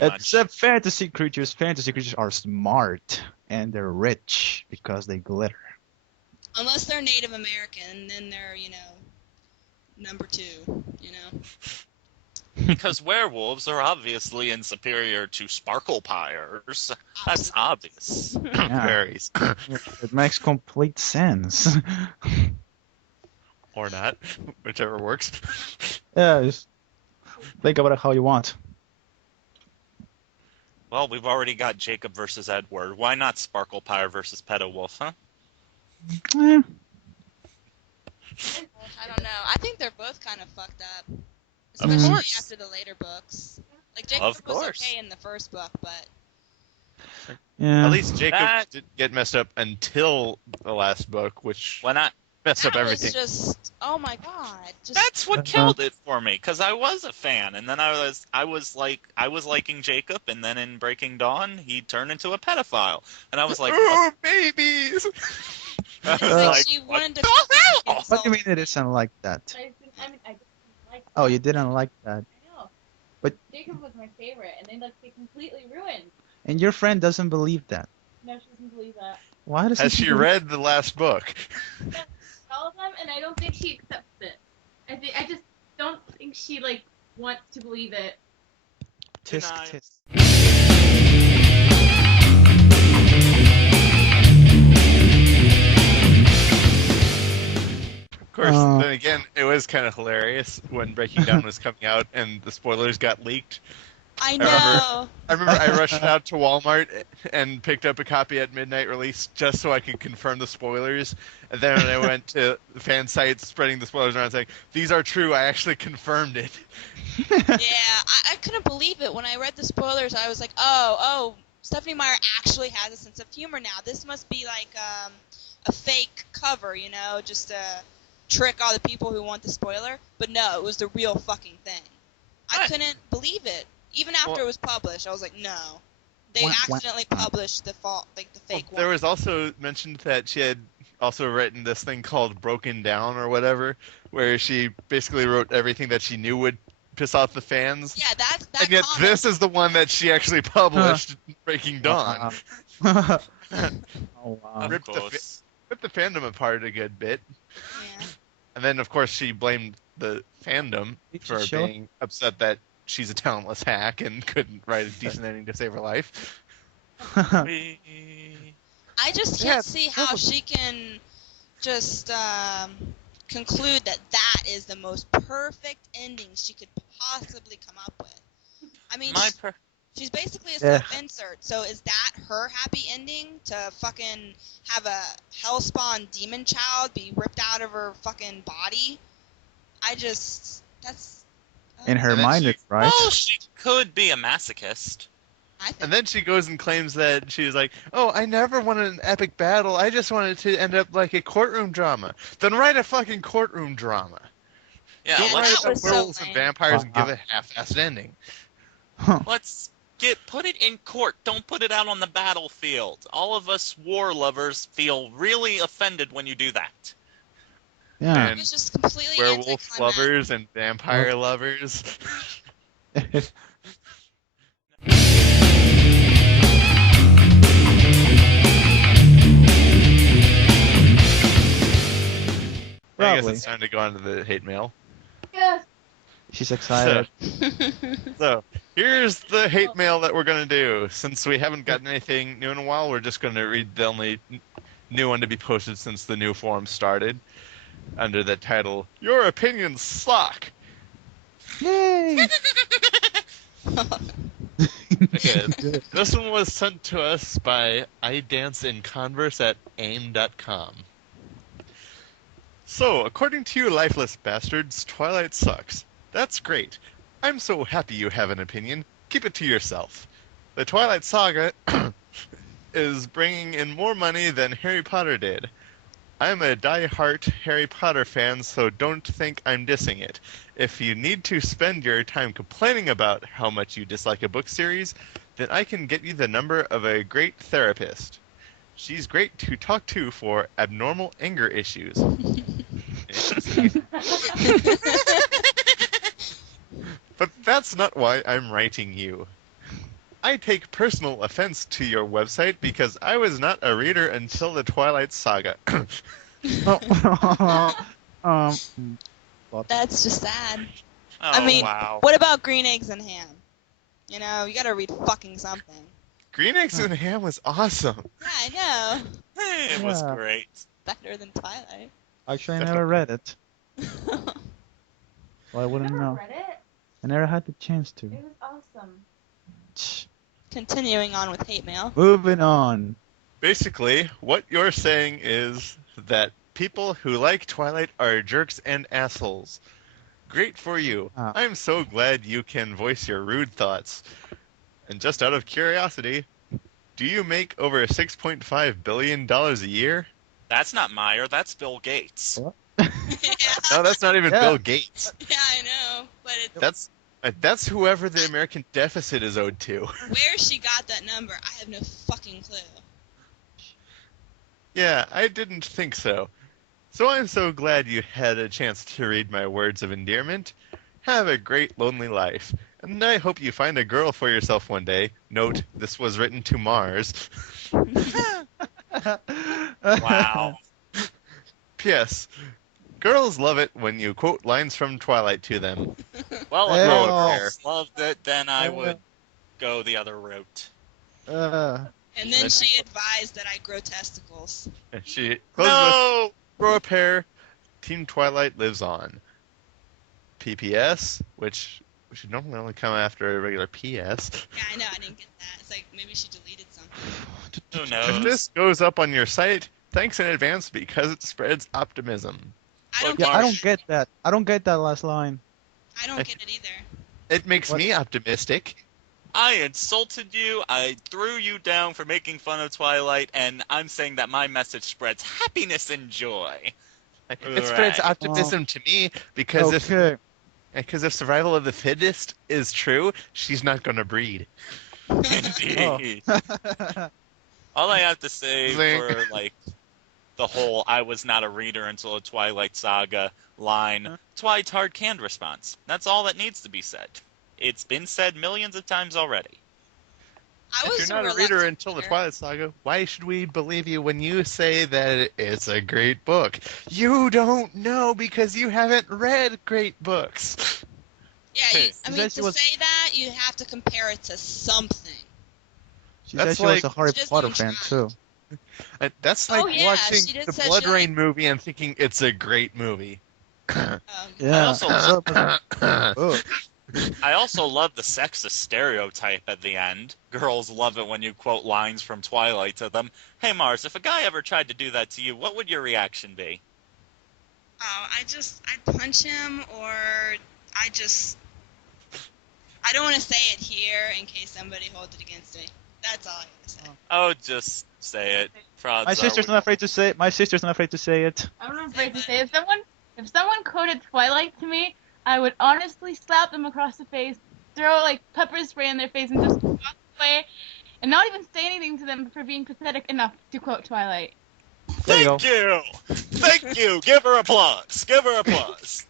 much. Except fantasy creatures. Fantasy creatures are smart and they're rich because they glitter. Unless they're Native American, then they're, number 2, Because werewolves are obviously superior to sparkle pyres. That's obvious. Yeah. Fairies. It makes complete sense. Or not. Whichever works. Yeah, just think about it how you want. Well, we've already got Jacob versus Edward. Why not Sparkle Pyre versus Pedo Wolf, huh? Eh, I don't know. I think they're both kind of fucked up. Of Especially course. after the later books. Like, Jacob Of was course. okay in the first book, but... yeah. At least Jacob That- didn't get messed up until the last book, which Why not? messed up that was everything. just... Oh my god. Just... That's what killed it for me, because I was a fan, and then I was liking Jacob, and then in Breaking Dawn, he turned into a pedophile, and I was like, Oh, babies! I was Like, like, she what wanted to... the hell? What do you mean it isn't like that? I just didn't like Oh, that. you didn't like that. I know. But- Jacob was my favorite, and then get completely ruined. And your friend doesn't believe that. No, she doesn't believe that. Why does Has she read the last book? All of them, and I don't think she accepts it. I just don't think she wants to believe it. Tisk Denied. tisk. Of course, Oh. then again, it was kind of hilarious when Breaking Down was coming out and the spoilers got leaked. I remember- know. I remember I rushed out to Walmart and picked up a copy at midnight release just so I could confirm the spoilers. And then I went to the fan sites spreading the spoilers around saying, these are true, I actually confirmed it. Yeah, I couldn't believe it. When I read the spoilers, I was like, oh, Stephanie Meyer actually has a sense of humor now. This must be like a fake cover, just to trick all the people who want the spoiler. But no, it was the real fucking thing. I Right. couldn't believe it. Even after Well- it was published, I was like, no. They Wah, wah. accidentally published the fake one. There was also mentioned that she had also written this thing called Broken Down or whatever, where she basically wrote everything that she knew would piss off the fans. Yeah, that And yet comic- this is the one that she actually published, Breaking Dawn. oh wow. Of Ripped the course. Ripped the fandom apart a good bit. Yeah. And then, of course, she blamed the fandom Did for she show- being upset that she's a talentless hack and couldn't write a decent ending to save her life. We- I just Yeah, can't see how she can just conclude that that is the most perfect ending she could possibly come up with. I mean, she's basically a Yeah. self-insert, so is that her happy ending? To fucking have a hellspawn demon child be ripped out of her fucking body? That's... In her And then mind, she- it's right. Well, she could be a masochist. I think And then she goes and claims that she was like, oh, I never wanted an epic battle. I just wanted it to end up like a courtroom drama. Then write a fucking courtroom drama. Yeah, Don't that write let's, about was so werewolves and lame. vampires and give a half-assed ending. let's put it in court. Don't put it out on the battlefield. All of us war lovers feel really offended when you do that. Yeah. And it's just completely werewolf anticlimactic. lovers and vampire lovers. I guess Probably. it's time to go on to the hate mail. Yes. She's excited. So, here's the hate mail that we're going to do. Since we haven't gotten anything new in a while, we're just going to read the only new one to be posted since the new forum started, under the title, Your Opinions Suck. Yay! Okay, this one was sent to us by idanceinconverse at aim.com. So, according to you lifeless bastards, Twilight sucks. That's great. I'm so happy you have an opinion. Keep it to yourself. The Twilight Saga is bringing in more money than Harry Potter did. I'm a die-hard Harry Potter fan, so don't think I'm dissing it. If you need to spend your time complaining about how much you dislike a book series, then I can get you the number of a great therapist. She's great to talk to for abnormal anger issues. But that's not why I'm writing you. I take personal offense to your website because I was not a reader until the Twilight Saga. Oh, what? That's just sad. Oh, I mean, wow. what about green eggs and ham? You know, you gotta read fucking something. Green Eggs and Ham was awesome. Yeah, I know. It was Yeah. great. Better than Twilight. Actually, I Definitely. never read it. Well, I I wouldn't never know. read it. I never had the chance to. It was awesome. Continuing on with hate mail. Moving on. Basically, what you're saying is that people who like Twilight are jerks and assholes. Great for you. Ah. I'm so glad you can voice your rude thoughts. And just out of curiosity, do you make over $6.5 billion a year? That's not Meyer, that's Bill Gates. Yeah, No, that's not even Yeah. Bill Gates. yeah, I know. But That's whoever the American deficit is owed to. where she got that number, I have no fucking clue. Yeah, I didn't think so. So I'm so glad you had a chance to read my words of endearment. Have a great lonely life. And I hope you find a girl for yourself one day. Note, this was written to Mars. Wow. P.S. Girls love it when you quote lines from Twilight to them. Well, if Well. girls loved it, then I would go the other route. And then she advised that I grow testicles. And she closes with, No! grow a pair, Team Twilight lives on. PPS, which should normally only come after a regular PS. Yeah, I know, I didn't get that. It's like, maybe she deleted something. Who If knows? this goes up on your site, thanks in advance because it spreads optimism. I don't Look, get Yeah, I it. don't get that. I don't get that last line. I don't get it either. It makes What? me optimistic. I insulted you, I threw you down for making fun of Twilight, and I'm saying that my message spreads happiness and joy. It spreads Right. optimism to me because Okay. if survival of the fittest is true, she's not going to breed. Indeed. All I have to say Zing. for, like, the whole I was not a reader until a Twilight Saga line, Twilight's hard canned response. That's all that needs to be said. It's been said millions of times already. I If was you're not a reluctant reader until the reader. Twilight Saga, why should we believe you when you say that it's a great book? You don't know because you haven't read great books. Yeah, Hey, I she mean, said she to was- say that, you have to compare it to something. She That's said she was like- a Harry Just Potter don't fan try. too. That's Oh, like yeah, watching she did the say Blood she Rain movie and thinking it's a great movie. Yeah. also- Oh. I also love the sexist stereotype at the end. Girls love it when you quote lines from Twilight to them. Hey Mars, if a guy ever tried to do that to you, what would your reaction be? Oh, I'd punch him, or I don't want to say it here in case somebody holds it against me. That's all I have to say. Oh, just say it. Frauds My sister's are... not afraid to say it. My sister's not afraid to say it. I'm not afraid to say, if someone quoted Twilight to me, I would honestly slap them across the face, throw like pepper spray in their face, and just walk away, and not even say anything to them for being pathetic enough to quote Twilight. There you go. Thank you! Thank you! Give her applause! Give her applause!